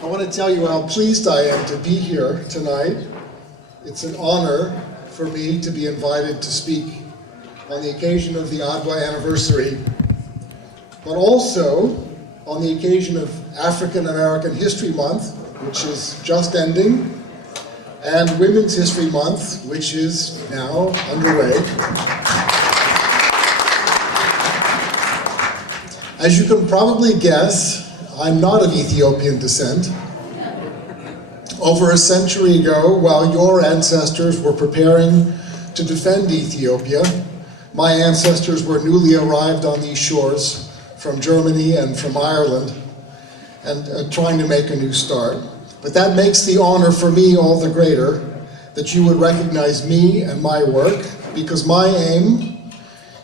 I want to tell you how pleased I am to be here tonight. It's an honor for me to be invited to speak on the occasion of the Adwa anniversary, but also on the occasion of African American History Month, which is just ending, and Women's History Month, which is now underway. As you can probably guess, I'm not of Ethiopian descent. Over a century ago, while your ancestors were preparing to defend Ethiopia, my ancestors were newly arrived on these shores from Germany and from Ireland and trying to make a new start. But that makes the honor for me all the greater that you would recognize me and my work, because my aim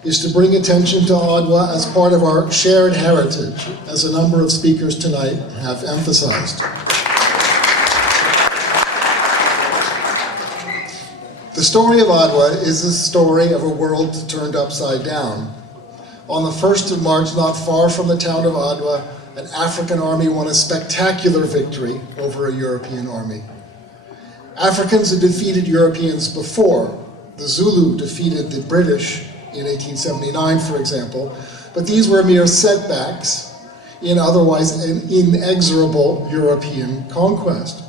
is to bring attention to Adwa as part of our shared heritage, as a number of speakers tonight have emphasized. The story of Adwa is the story of a world turned upside down. On the 1st of March, not far from the town of Adwa, an African army won a spectacular victory over a European army. Africans had defeated Europeans before. The Zulu defeated the British in 1879, for example, but these were mere setbacks in otherwise an inexorable European conquest.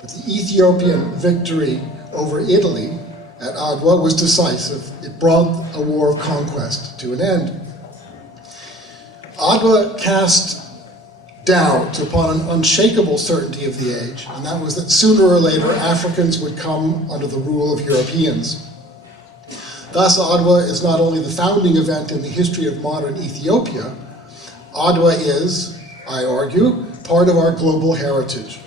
But the Ethiopian victory over Italy at Adwa was decisive. It brought a war of conquest to an end. Adwa cast doubt upon an unshakable certainty of the age, and that was that sooner or later Africans would come under the rule of Europeans. Thus, Adwa is not only the founding event in the history of modern Ethiopia, Adwa is, I argue, part of our global heritage.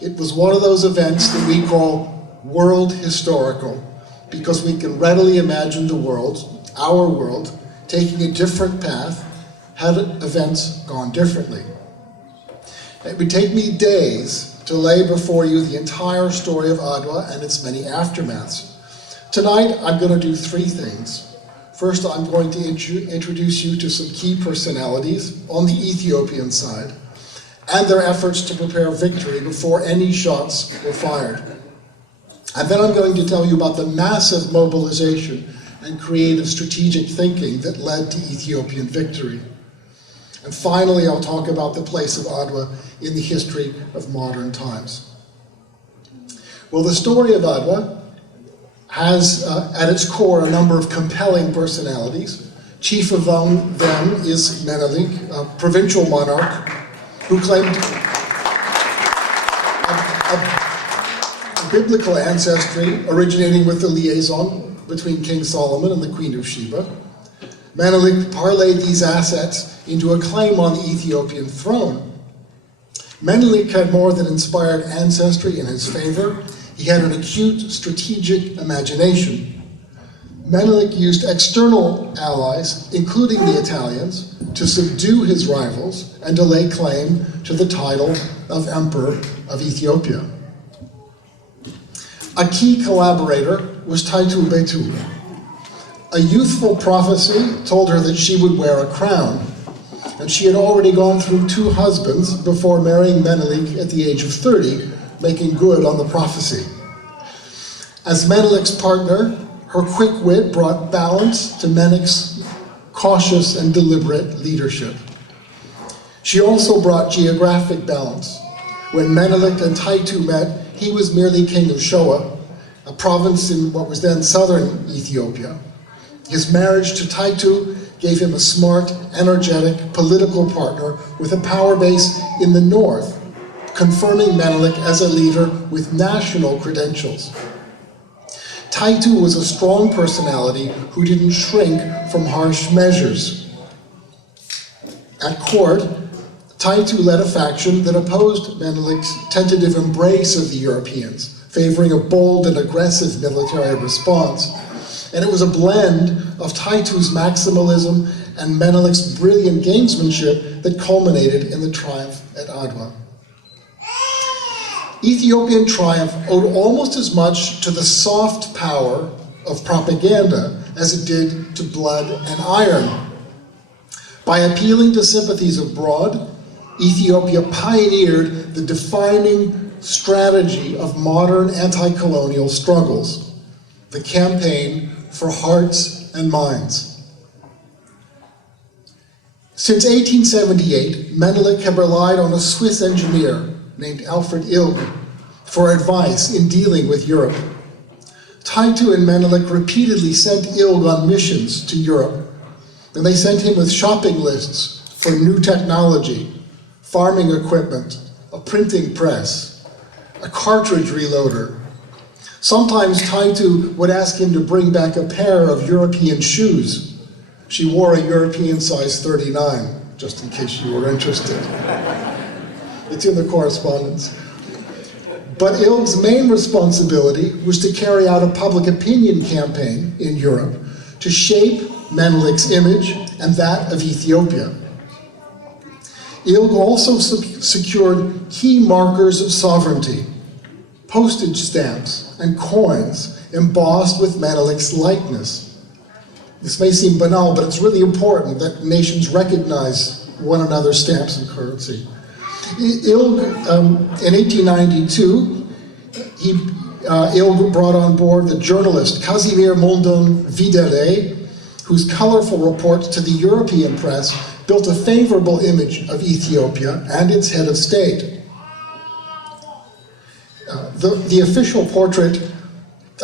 It was one of those events that we call world historical, because we can readily imagine the world, our world, taking a different path had events gone differently. It would take me days to lay before you the entire story of Adwa and its many aftermaths. Tonight, I'm going to do three things. First, I'm going to introduce you to some key personalities on the Ethiopian side and their efforts to prepare victory before any shots were fired. And then I'm going to tell you about the massive mobilization and creative strategic thinking that led to Ethiopian victory. And finally, I'll talk about the place of Adwa in the history of modern times. Well, the story of Adwa has at its core a number of compelling personalities. Chief of them is Menelik, a provincial monarch who claimed a biblical ancestry originating with the liaison between King Solomon and the Queen of Sheba. Menelik parlayed these assets into a claim on the Ethiopian throne. Menelik had more than inspired ancestry in his favor. He had an acute strategic imagination. Menelik used external allies, including the Italians, to subdue his rivals and to lay claim to the title of Emperor of Ethiopia. A key collaborator was Taitu Betu. A youthful prophecy told her that she would wear a crown, and she had already gone through 2 husbands before marrying Menelik at the age of 30, making good on the prophecy. As Menelik's partner, her quick wit brought balance to Menelik's cautious and deliberate leadership. She also brought geographic balance. When Menelik and Taitu met, he was merely king of Shoa, a province in what was then southern Ethiopia. His marriage to Taitu gave him a smart, energetic political partner with a power base in the north, confirming Menelik as a leader with national credentials. Taitu was a strong personality who didn't shrink from harsh measures. At court, Taitu led a faction that opposed Menelik's tentative embrace of the Europeans, favoring a bold and aggressive military response. And it was a blend of Taitu's maximalism and Menelik's brilliant gamesmanship that culminated in the triumph at Adwa. Ethiopian triumph owed almost as much to the soft power of propaganda as it did to blood and iron. By appealing to sympathies abroad, Ethiopia pioneered the defining strategy of modern anti-colonial struggles, the Campaign for Hearts and Minds. Since 1878, Menelik had relied on a Swiss engineer named Alfred Ilg for advice in dealing with Europe. Taitu and Menelik repeatedly sent Ilg on missions to Europe, and they sent him with shopping lists for new technology, farming equipment, a printing press, a cartridge reloader. Sometimes Taitu would ask him to bring back a pair of European shoes. She wore a European size 39, just in case you were interested. It's in the correspondence. But Ilg's main responsibility was to carry out a public opinion campaign in Europe to shape Menelik's image and that of Ethiopia. Ilg also secured key markers of sovereignty, postage stamps and coins embossed with Menelik's likeness. This may seem banal, but it's really important that nations recognize one another's stamps and currency. Ilg, in 1892, Ilg brought on board the journalist Kazimir Mondon Videre, whose colorful reports to the European press built a favorable image of Ethiopia and its head of state. The official portrait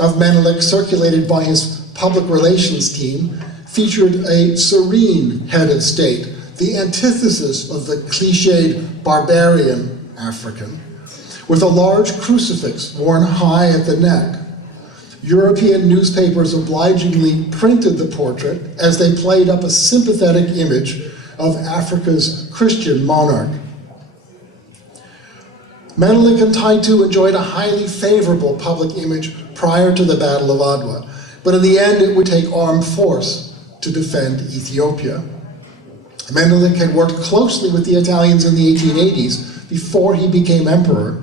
of Menelik, circulated by his public relations team, featured a serene head of state, the antithesis of the cliched barbarian African, with a large crucifix worn high at the neck. European newspapers obligingly printed the portrait as they played up a sympathetic image of Africa's Christian monarch. Menelik and Taitu enjoyed a highly favorable public image prior to the Battle of Adwa, but in the end it would take armed force to defend Ethiopia. Menelik had worked closely with the Italians in the 1880s before he became emperor.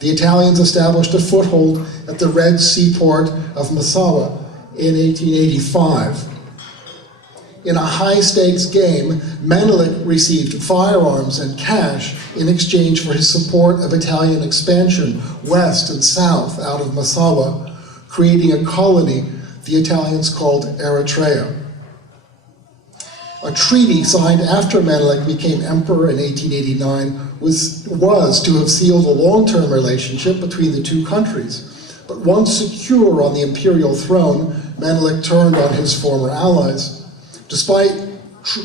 The Italians established a foothold at the Red Sea port of Massawa in 1885. In a high-stakes game, Menelik received firearms and cash in exchange for his support of Italian expansion west and south out of Massawa, creating a colony the Italians called Eritrea. A treaty signed after Menelik became emperor in 1889 was to have sealed a long-term relationship between the two countries. But once secure on the imperial throne, Menelik turned on his former allies. Despite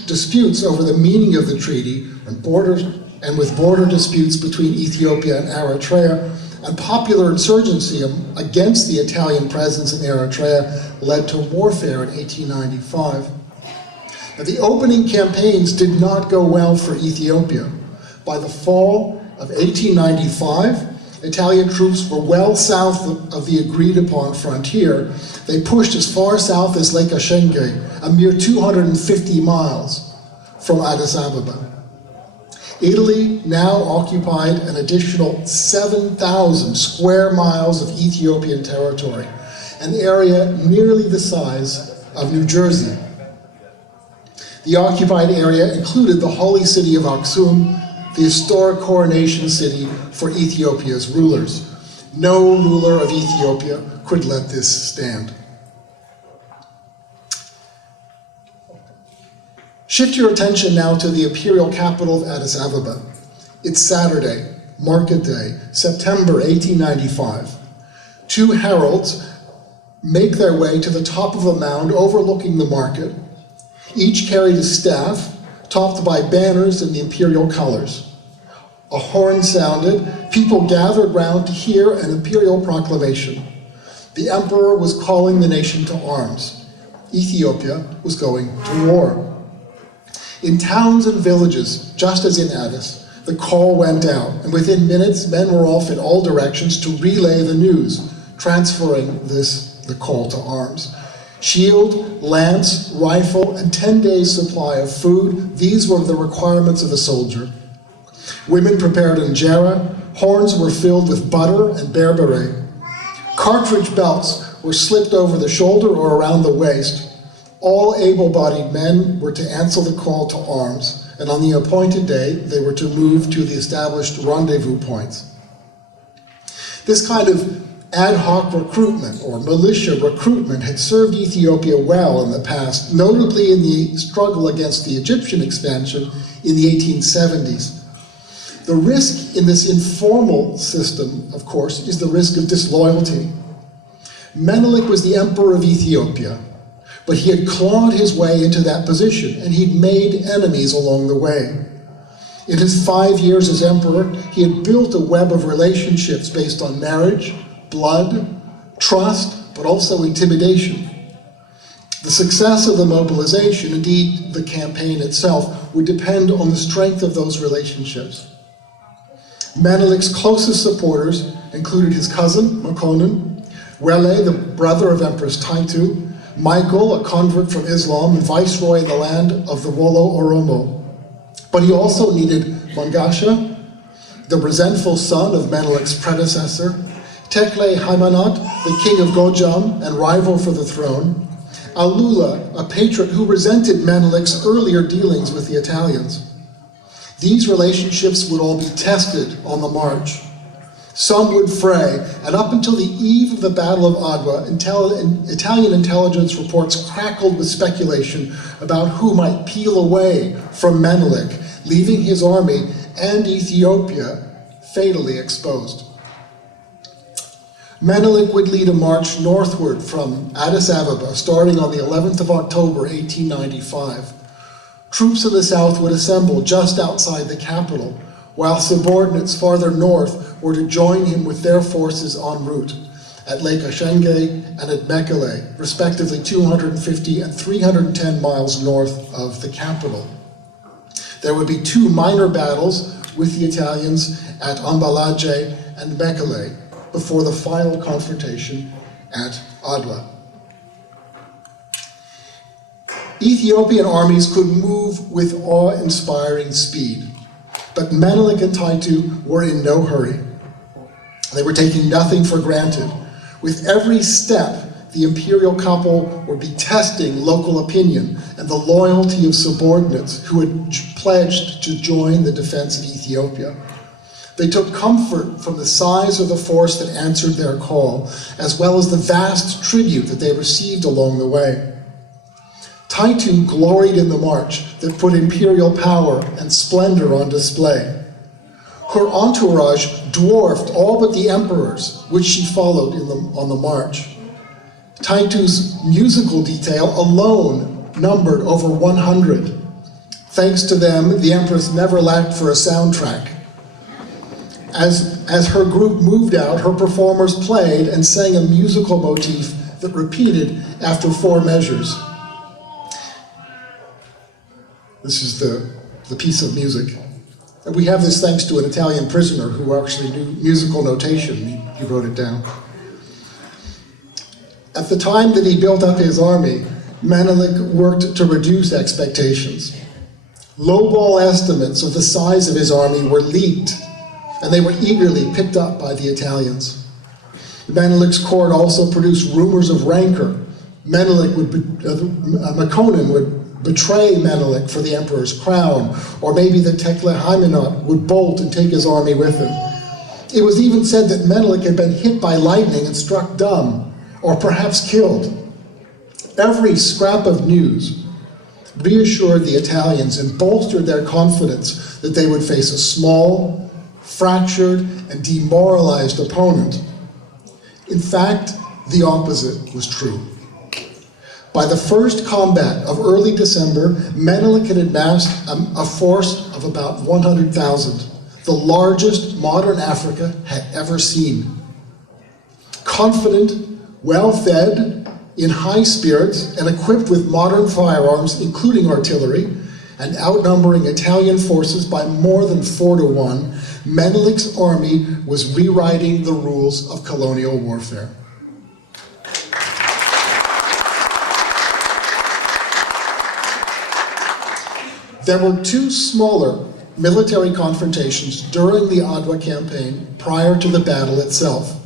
disputes over the meaning of the treaty and with border disputes between Ethiopia and Eritrea, and popular insurgency against the Italian presence in Eritrea led to warfare in 1895. Now, the opening campaigns did not go well for Ethiopia. By the fall of 1895, Italian troops were well south of the agreed-upon frontier. They pushed as far south as Lake Ashenge, a mere 250 miles from Addis Ababa. Italy now occupied an additional 7,000 square miles of Ethiopian territory, an area nearly the size of New Jersey. The occupied area included the holy city of Aksum, the historic coronation city for Ethiopia's rulers. No ruler of Ethiopia could let this stand. Shift your attention now to the imperial capital of Addis Ababa. It's Saturday, market day, September 1895. Two heralds make their way to the top of a mound overlooking the market. Each carried a staff topped by banners in the imperial colors. A horn sounded, people gathered round to hear an imperial proclamation. The emperor was calling the nation to arms. Ethiopia was going to war. In towns and villages, just as in Addis, the call went out, and within minutes men were off in all directions to relay the news, transferring the call to arms. Shield, lance, rifle, and 10 days' supply of food, these were the requirements of a soldier. Women prepared injera, horns were filled with butter and berbere. Cartridge belts were slipped over the shoulder or around the waist. All able-bodied men were to answer the call to arms, and on the appointed day, they were to move to the established rendezvous points. This kind of ad hoc recruitment or militia recruitment had served Ethiopia well in the past, notably in the struggle against the Egyptian expansion in the 1870s. The risk in this informal system, of course, is the risk of disloyalty. Menelik was the emperor of Ethiopia, but he had clawed his way into that position, and he'd made enemies along the way. In his 5 years as emperor, he had built a web of relationships based on marriage, blood, trust, but also intimidation. The success of the mobilization, indeed the campaign itself, would depend on the strength of those relationships. Menelik's closest supporters included his cousin, Makonnen, Wele, the brother of Empress Taitu, Michael, a convert from Islam and viceroy in the land of the Wolo Oromo. But he also needed Mangasha, the resentful son of Menelik's predecessor, Tekle Haimanot, the king of Gojam and rival for the throne, Alula, a patriot who resented Menelik's earlier dealings with the Italians. These relationships would all be tested on the march. Some would fray, and up until the eve of the Battle of Adwa, Italian intelligence reports crackled with speculation about who might peel away from Menelik, leaving his army and Ethiopia fatally exposed. Menelik would lead a march northward from Addis Ababa, starting on the 11th of October, 1895. Troops in the south would assemble just outside the capital, while subordinates farther north were to join him with their forces en route at Lake Ashenge and at Mekele, respectively 250 and 310 miles north of the capital. There would be 2 minor battles with the Italians at Ambalaje and Mekele before the final confrontation at Adwa. Ethiopian armies could move with awe-inspiring speed, but Menelik and Taitu were in no hurry. They were taking nothing for granted. With every step, the imperial couple would be testing local opinion and the loyalty of subordinates who had pledged to join the defense of Ethiopia. They took comfort from the size of the force that answered their call, as well as the vast tribute that they received along the way. Taitu gloried in the march that put imperial power and splendor on display. Her entourage dwarfed all but the emperors, which she followed on the march. Taitu's musical detail alone numbered over 100. Thanks to them, the empress never lacked for a soundtrack. As her group moved out, her performers played and sang a musical motif that repeated after 4 measures. This is the piece of music. And we have this thanks to an Italian prisoner who actually knew musical notation. He wrote it down. At the time that he built up his army, Menelik worked to reduce expectations. Lowball estimates of the size of his army were leaked, and they were eagerly picked up by the Italians. Menelik's court also produced rumors of rancor. Makonnen would betray Menelik for the emperor's crown, or maybe that Tekle Haimanot would bolt and take his army with him. It was even said that Menelik had been hit by lightning and struck dumb, or perhaps killed. Every scrap of news reassured the Italians and bolstered their confidence that they would face a small, fractured, and demoralized opponent. In fact, the opposite was true. By the first combat of early December, Menelik had amassed a force of about 100,000, the largest modern Africa had ever seen. Confident, well-fed, in high spirits, and equipped with modern firearms, including artillery, and outnumbering Italian forces by more than 4 to 1, Menelik's army was rewriting the rules of colonial warfare. There were 2 smaller military confrontations during the Adwa campaign prior to the battle itself.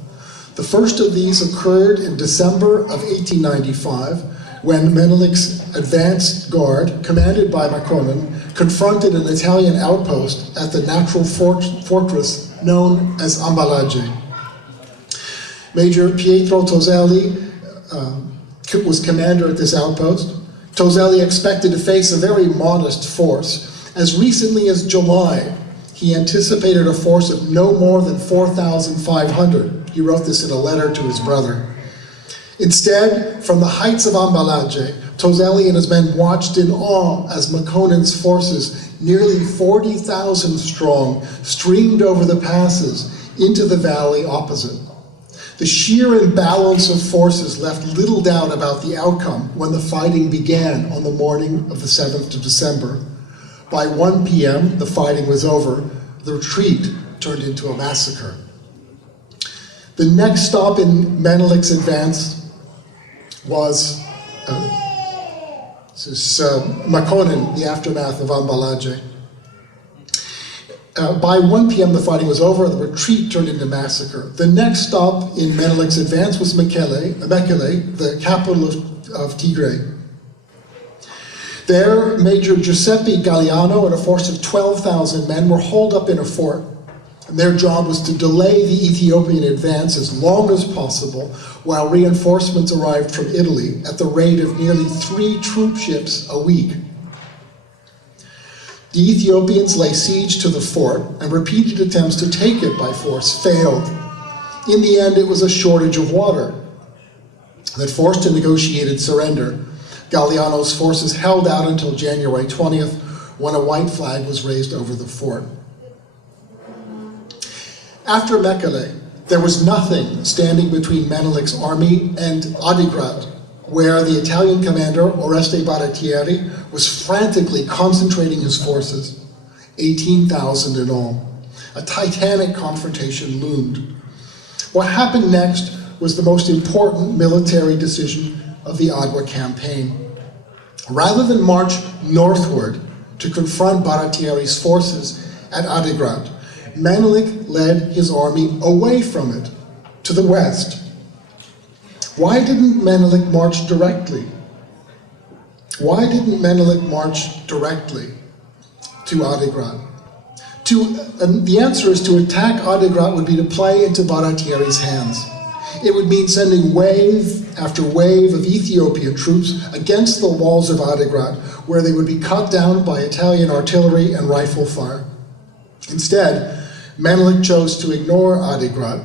The first of these occurred in December of 1895 when Menelik's advanced guard, commanded by Makonnen, confronted an Italian outpost at the natural fortress known as Ambalaje. Major Pietro Toselli was commander at this outpost. Toselli expected to face a very modest force. As recently as July, he anticipated a force of no more than 4,500. He wrote this in a letter to his brother. Instead, from the heights of Ambalaje, Toselli and his men watched in awe as Makonnen's forces, nearly 40,000 strong, streamed over the passes into the valley opposite. The sheer imbalance of forces left little doubt about the outcome when the fighting began on the morning of the 7th of December. By 1 p.m., the fighting was over. The retreat turned into a massacre. The next stop in Menelik's advance was Makonnen, the aftermath of Ambalaje. By 1 p.m. the fighting was over, the retreat turned into massacre. The next stop in Menelik's advance was Mekele, the capital of Tigray. There, Major Giuseppe Galliano and a force of 12,000 men were holed up in a fort. And their job was to delay the Ethiopian advance as long as possible while reinforcements arrived from Italy at the rate of nearly 3 troop ships a week. The Ethiopians lay siege to the fort, and repeated attempts to take it by force failed. In the end, it was a shortage of water that forced a negotiated surrender. Galliano's forces held out until January 20th, when a white flag was raised over the fort. After Mekele, there was nothing standing between Menelik's army and Adigrat, where the Italian commander, Oreste Baratieri, was frantically concentrating his forces, 18,000 in all. A titanic confrontation loomed. What happened next was the most important military decision of the Adwa campaign. Rather than march northward to confront Baratieri's forces at Adigrat, Menelik led his army away from it, to the west. Why didn't Menelik march directly? Why didn't Menelik march directly to Adigrat? The answer is to attack Adigrat would be to play into Baratieri's hands. It would mean sending wave after wave of Ethiopian troops against the walls of Adigrat, where they would be cut down by Italian artillery and rifle fire. Instead, Menelik chose to ignore Adigrat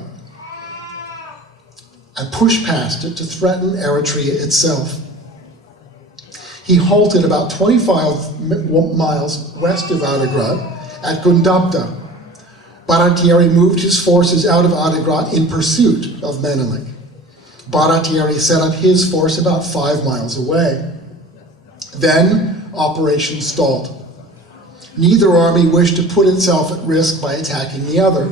and push past it to threaten Eritrea itself. He halted about 25 miles west of Adigrat at Gundapta. Baratieri moved his forces out of Adigrat in pursuit of Menelik. Baratieri set up his force about 5 miles away. Then, Operation stalled. Neither army wished to put itself at risk by attacking the other.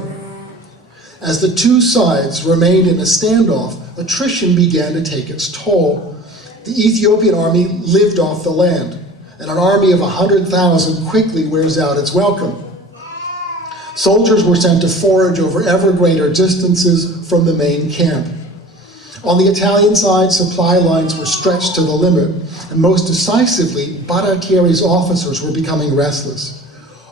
As the two sides remained in a standoff, attrition began to take its toll. The Ethiopian army lived off the land, and an army of 100,000 quickly wears out its welcome. Soldiers were sent to forage over ever greater distances from the main camp. On the Italian side, supply lines were stretched to the limit, and most decisively, Baratieri's officers were becoming restless.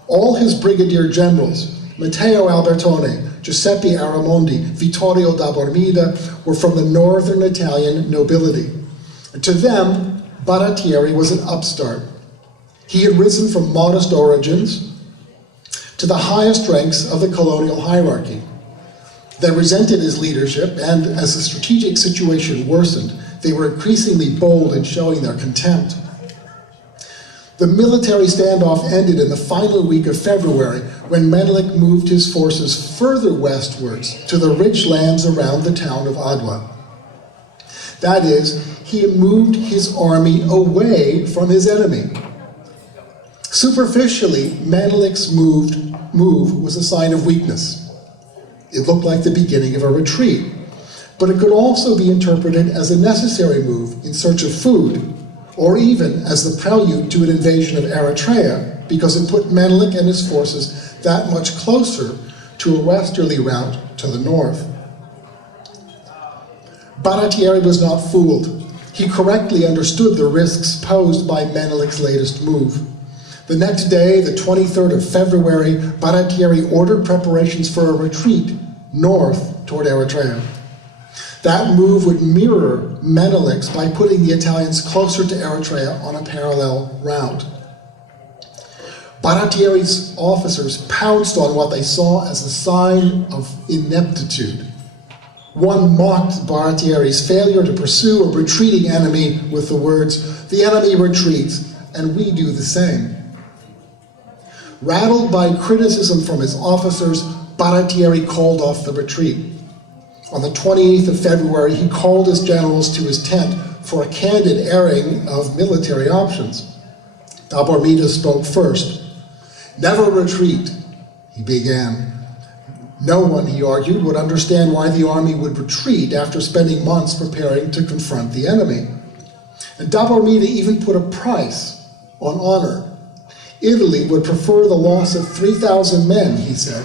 All his brigadier generals, Matteo Albertone, Giuseppe Aramondi, Vittorio da Bormida, were from the northern Italian nobility. And to them, Baratieri was an upstart. He had risen from modest origins to the highest ranks of the colonial hierarchy. They resented his leadership, and as the strategic situation worsened, they were increasingly bold in showing their contempt. The military standoff ended in the final week of February, when Menelik moved his forces further westwards to the rich lands around the town of Adwa. That is, he moved his army away from his enemy. Superficially, Menelik's move was a sign of weakness. It looked like the beginning of a retreat, but it could also be interpreted as a necessary move in search of food, or even as the prelude to an invasion of Eritrea, because it put Menelik and his forces that much closer to a westerly route to the north. Baratieri was not fooled. He correctly understood the risks posed by Menelik's latest move. The next day, the 23rd of February, Baratieri ordered preparations for a retreat north toward Eritrea. That move would mirror Menelik's by putting the Italians closer to Eritrea on a parallel route. Baratieri's officers pounced on what they saw as a sign of ineptitude. One mocked Baratieri's failure to pursue a retreating enemy with the words, "The enemy retreats, and we do the same." Rattled by criticism from his officers, Baratieri called off the retreat. On the 28th of February, he called his generals to his tent for a candid airing of military options. Dabormida spoke first. "Never retreat," he began. No one, he argued, would understand why the army would retreat after spending months preparing to confront the enemy. And Dabormida even put a price on honor. Italy would prefer the loss of 3,000 men, he said,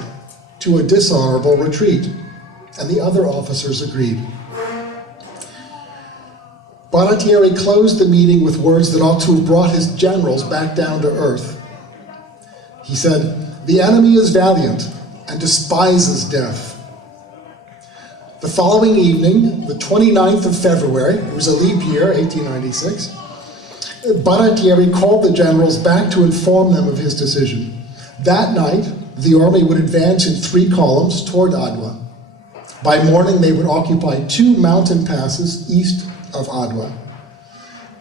to a dishonorable retreat. And the other officers agreed. Baratieri closed the meeting with words that ought to have brought his generals back down to earth. He said, "The enemy is valiant and despises death." The following evening, the 29th of February, it was a leap year, 1896, Baratieri called the generals back to inform them of his decision. That night, the army would advance in 3 columns toward Adwa. By morning, they would occupy 2 mountain passes east of Adwa.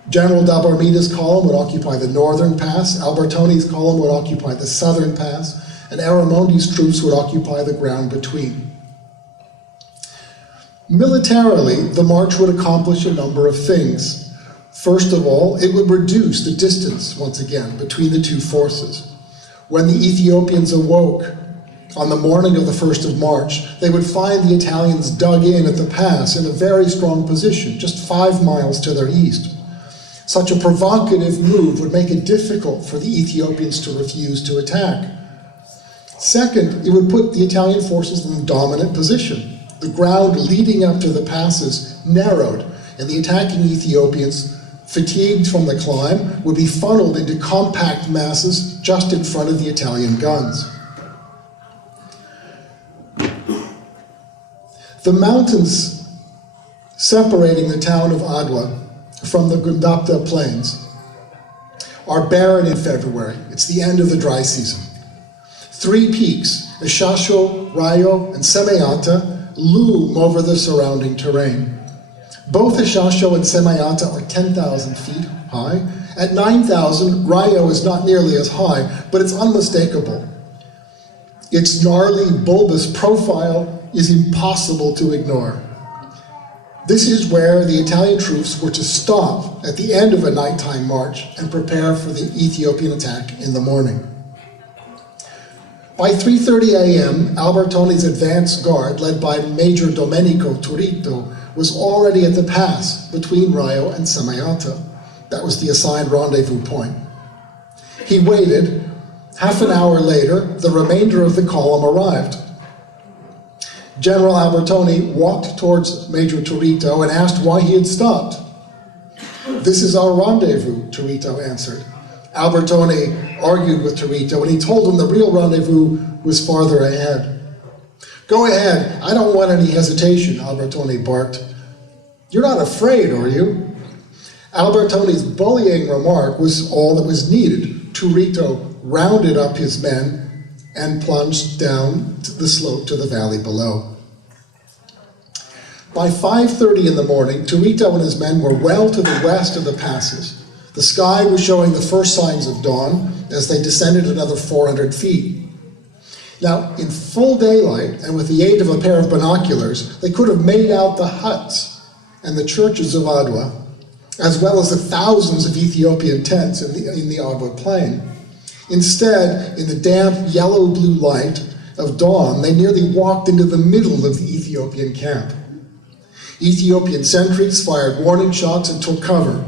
General Dabormida's column would occupy the northern pass, Albertoni's column would occupy the southern pass, and Aramondi's troops would occupy the ground between. Militarily, the march would accomplish a number of things. First of all, it would reduce the distance, once again, between the 2 forces. When the Ethiopians awoke on the morning of the 1st of March, they would find the Italians dug in at the pass in a very strong position, just 5 miles to their east. Such a provocative move would make it difficult for the Ethiopians to refuse to attack. Second, it would put the Italian forces in a dominant position. The ground leading up to the passes narrowed, and the attacking Ethiopians, fatigued from the climb, would be funneled into compact masses just in front of the Italian guns. The mountains separating the town of Adwa from the Gundapta plains are barren in February. It's the end of the dry season. 3 peaks, Eshasho, Rayo, and Semayata, loom over the surrounding terrain. Both Eshasho and Semayata are 10,000 feet high. At 9,000, Rayo is not nearly as high, but it's unmistakable. Its gnarly, bulbous profile is impossible to ignore. This is where the Italian troops were to stop at the end of a nighttime march and prepare for the Ethiopian attack in the morning. By 3:30 a.m., Albertoni's advance guard, led by Major Domenico Turito, was already at the pass between Rayo and Semayata. That was the assigned rendezvous point. He waited. Half an hour later, the remainder of the column arrived. General Albertoni walked towards Major Turito and asked why he had stopped. "This is our rendezvous," Turito answered. Albertoni argued with Turito, and he told him the real rendezvous was farther ahead. "Go ahead, I don't want any hesitation," Albertoni barked. "You're not afraid, are you?" Albertoni's bullying remark was all that was needed. Turito rounded up his men and plunged down the slope to the valley below. By 5:30 in the morning, Turito and his men were well to the west of the passes. The sky was showing the first signs of dawn as they descended another 400 feet. Now, in full daylight, and with the aid of a pair of binoculars, they could have made out the huts and the churches of Adwa, as well as the thousands of Ethiopian tents in the Adwa plain. Instead, in the damp yellow-blue light of dawn, they nearly walked into the middle of the Ethiopian camp. Ethiopian sentries fired warning shots and took cover.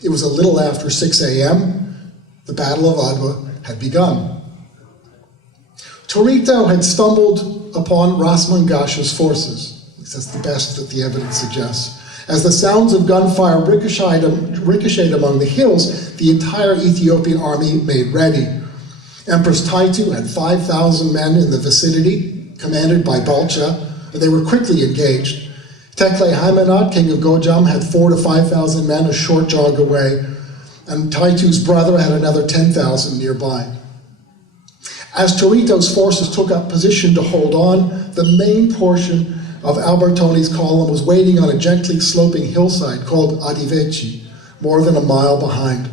It was a little after 6 a.m. The Battle of Adwa had begun. Turito had stumbled upon Ras Mangasha's forces. At least that's the best that the evidence suggests. As the sounds of gunfire ricocheted among the hills, the entire Ethiopian army made ready. Empress Taitu had 5,000 men in the vicinity, commanded by Balcha, and they were quickly engaged. Tekle Haimanot, king of Gojam, had 4,000 to 5,000 men a short jog away, and Taitu's brother had another 10,000 nearby. As Torito's forces took up position to hold on, the main portion of Albertoni's column was waiting on a gently sloping hillside called Adiveci, more than a mile behind.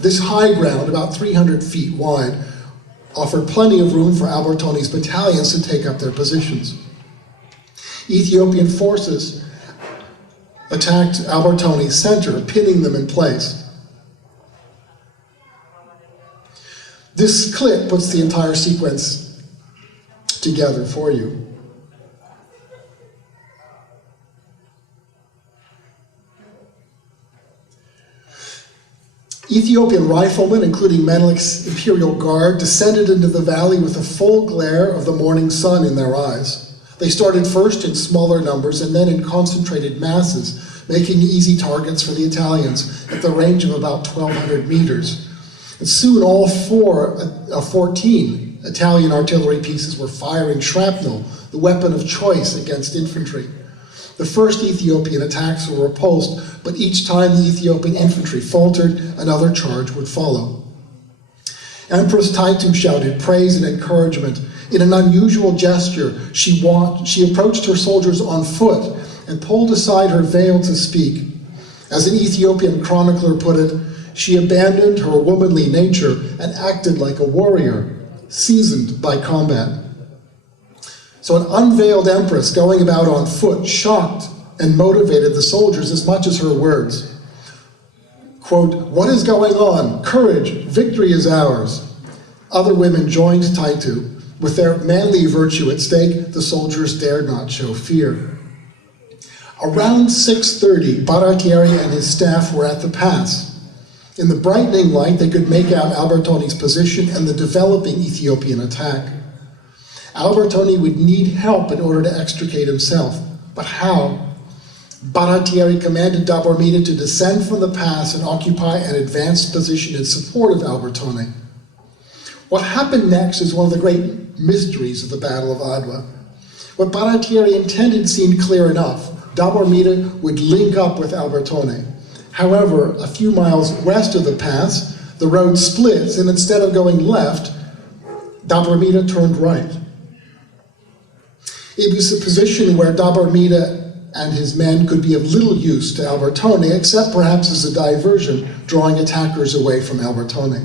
This high ground, about 300 feet wide, offered plenty of room for Albertoni's battalions to take up their positions. Ethiopian forces attacked Albertoni's center, pinning them in place. This clip puts the entire sequence together for you. Ethiopian riflemen, including Menelik's Imperial Guard, descended into the valley with the full glare of the morning sun in their eyes. They started first in smaller numbers and then in concentrated masses, making easy targets for the Italians at the range of about 1,200 meters. And soon all 14 Italian artillery pieces were firing shrapnel, the weapon of choice against infantry. The first Ethiopian attacks were repulsed, but each time the Ethiopian infantry faltered, another charge would follow. Empress Taitu shouted praise and encouragement. In an unusual gesture, she approached her soldiers on foot and pulled aside her veil to speak. As an Ethiopian chronicler put it, she abandoned her womanly nature and acted like a warrior, seasoned by combat. So an unveiled empress going about on foot shocked and motivated the soldiers as much as her words. Quote, "What is going on? Courage, victory is ours." Other women joined Taitu. With their manly virtue at stake, the soldiers dared not show fear. Around 6:30, Baratieri and his staff were at the pass. In the brightening light, they could make out Albertoni's position and the developing Ethiopian attack. Albertoni would need help in order to extricate himself. But how? Baratieri commanded Dabormida to descend from the pass and occupy an advanced position in support of Albertoni. What happened next is one of the great mysteries of the Battle of Adwa. What Baratieri intended seemed clear enough. Dabormida would link up with Albertoni. However, a few miles west of the pass, the road splits, and instead of going left, Dabormida turned right. It was a position where Dabormida and his men could be of little use to Albertoni, except perhaps as a diversion, drawing attackers away from Albertoni.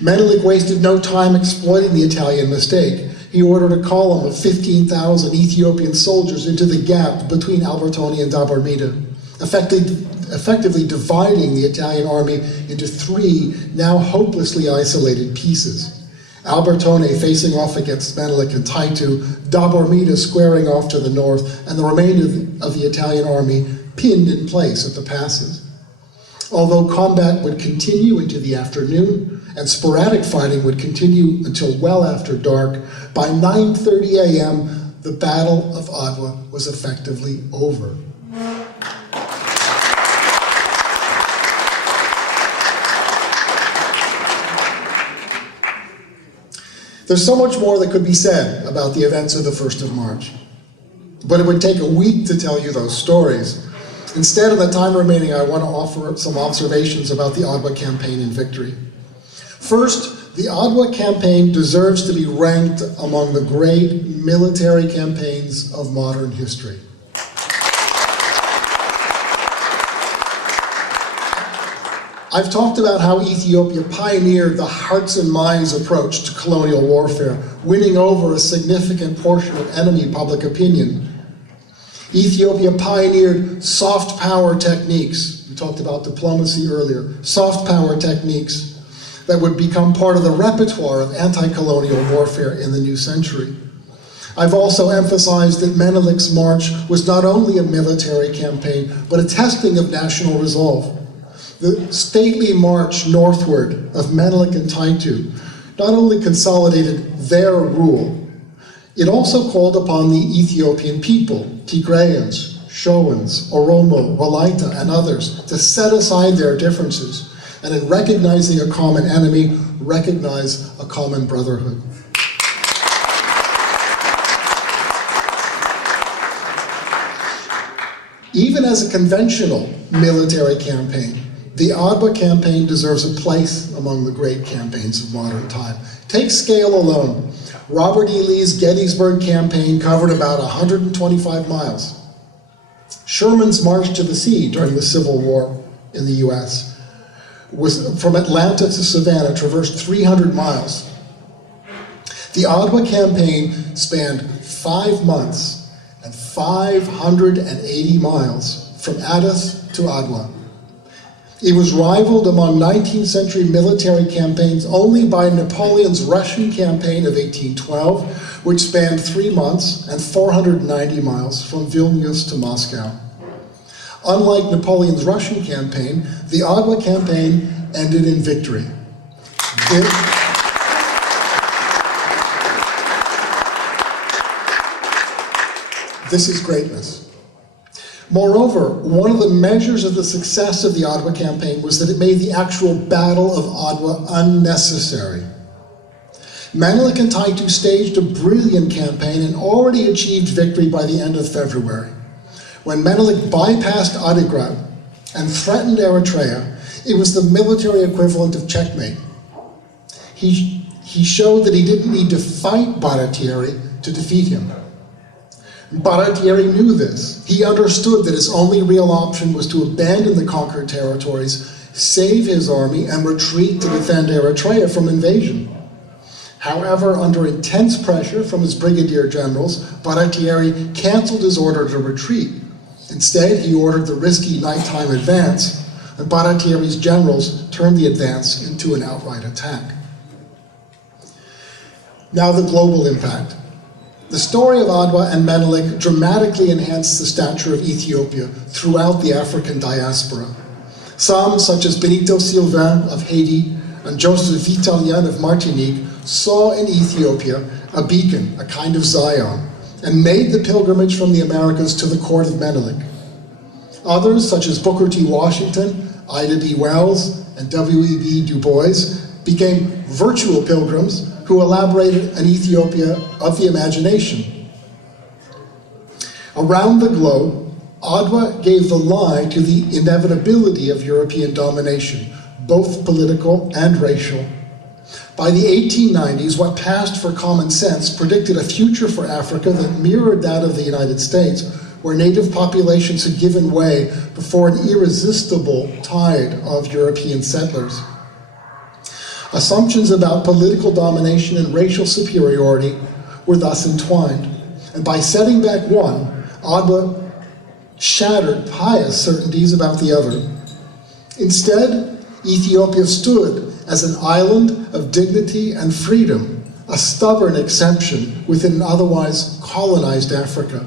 Menelik wasted no time exploiting the Italian mistake. He ordered a column of 15,000 Ethiopian soldiers into the gap between Albertoni and Dabormida, effectively dividing the Italian army into three now hopelessly isolated pieces. Albertoni facing off against Menelik and Taitu, Dabormida squaring off to the north, and the remainder of the Italian army pinned in place at the passes. Although combat would continue into the afternoon, and sporadic fighting would continue until well after dark, by 9:30 a.m., the Battle of Adwa was effectively over. There's so much more that could be said about the events of the 1st of March, but it would take a week to tell you those stories. Instead, in the time remaining, I want to offer some observations about the Adwa campaign and victory. First, the Adwa campaign deserves to be ranked among the great military campaigns of modern history. I've talked about how Ethiopia pioneered the hearts and minds approach to colonial warfare, winning over a significant portion of enemy public opinion. Ethiopia pioneered soft power techniques. We talked about diplomacy earlier. Soft power techniques that would become part of the repertoire of anti-colonial warfare in the new century. I've also emphasized that Menelik's march was not only a military campaign, but a testing of national resolve. The stately march northward of Menelik and Taitu not only consolidated their rule, it also called upon the Ethiopian people, Tigrayans, Showens, Oromo, Walaita, and others, to set aside their differences, and in recognizing a common enemy, recognize a common brotherhood. Even as a conventional military campaign, the Adwa campaign deserves a place among the great campaigns of modern time. Take scale alone. Robert E. Lee's Gettysburg campaign covered about 125 miles. Sherman's March to the Sea during the Civil War in the US was from Atlanta to Savannah, traversed 300 miles. The Adwa campaign spanned 5 months and 580 miles from Addis to Adwa. It was rivaled among 19th century military campaigns only by Napoleon's Russian campaign of 1812, which spanned 3 months and 490 miles from Vilnius to Moscow. Unlike Napoleon's Russian campaign, the Adwa campaign ended in victory. This is greatness. Moreover, one of the measures of the success of the Adwa campaign was that it made the actual Battle of Adwa unnecessary. Menelik and Taitu staged a brilliant campaign and already achieved victory by the end of February. When Menelik bypassed Adigrat and threatened Eritrea, it was the military equivalent of checkmate. He showed that he didn't need to fight Baratieri to defeat him. Baratieri knew this. He understood that his only real option was to abandon the conquered territories, save his army, and retreat to defend Eritrea from invasion. However, under intense pressure from his brigadier generals, Baratieri canceled his order to retreat. Instead, he ordered the risky nighttime advance, and Baratieri's generals turned the advance into an outright attack. Now the global impact. The story of Adwa and Menelik dramatically enhanced the stature of Ethiopia throughout the African diaspora. Some, such as Benito Sylvain of Haiti and Joseph Vitalien of Martinique, saw in Ethiopia a beacon, a kind of Zion, and made the pilgrimage from the Americas to the court of Menelik. Others, such as Booker T. Washington, Ida B. Wells, and W.E.B. Du Bois, became virtual pilgrims who elaborated an Ethiopia of the imagination. Around the globe, Adwa gave the lie to the inevitability of European domination, both political and racial. By the 1890s, what passed for common sense predicted a future for Africa that mirrored that of the United States, where native populations had given way before an irresistible tide of European settlers. Assumptions about political domination and racial superiority were thus entwined, and by setting back one, Adwa shattered pious certainties about the other. Instead, Ethiopia stood as an island of dignity and freedom, a stubborn exception within an otherwise colonized Africa.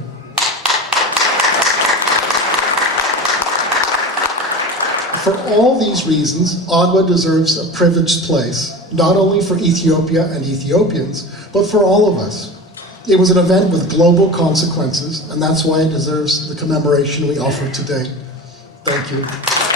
For all these reasons, Adwa deserves a privileged place, not only for Ethiopia and Ethiopians, but for all of us. It was an event with global consequences, and that's why it deserves the commemoration we offer today. Thank you.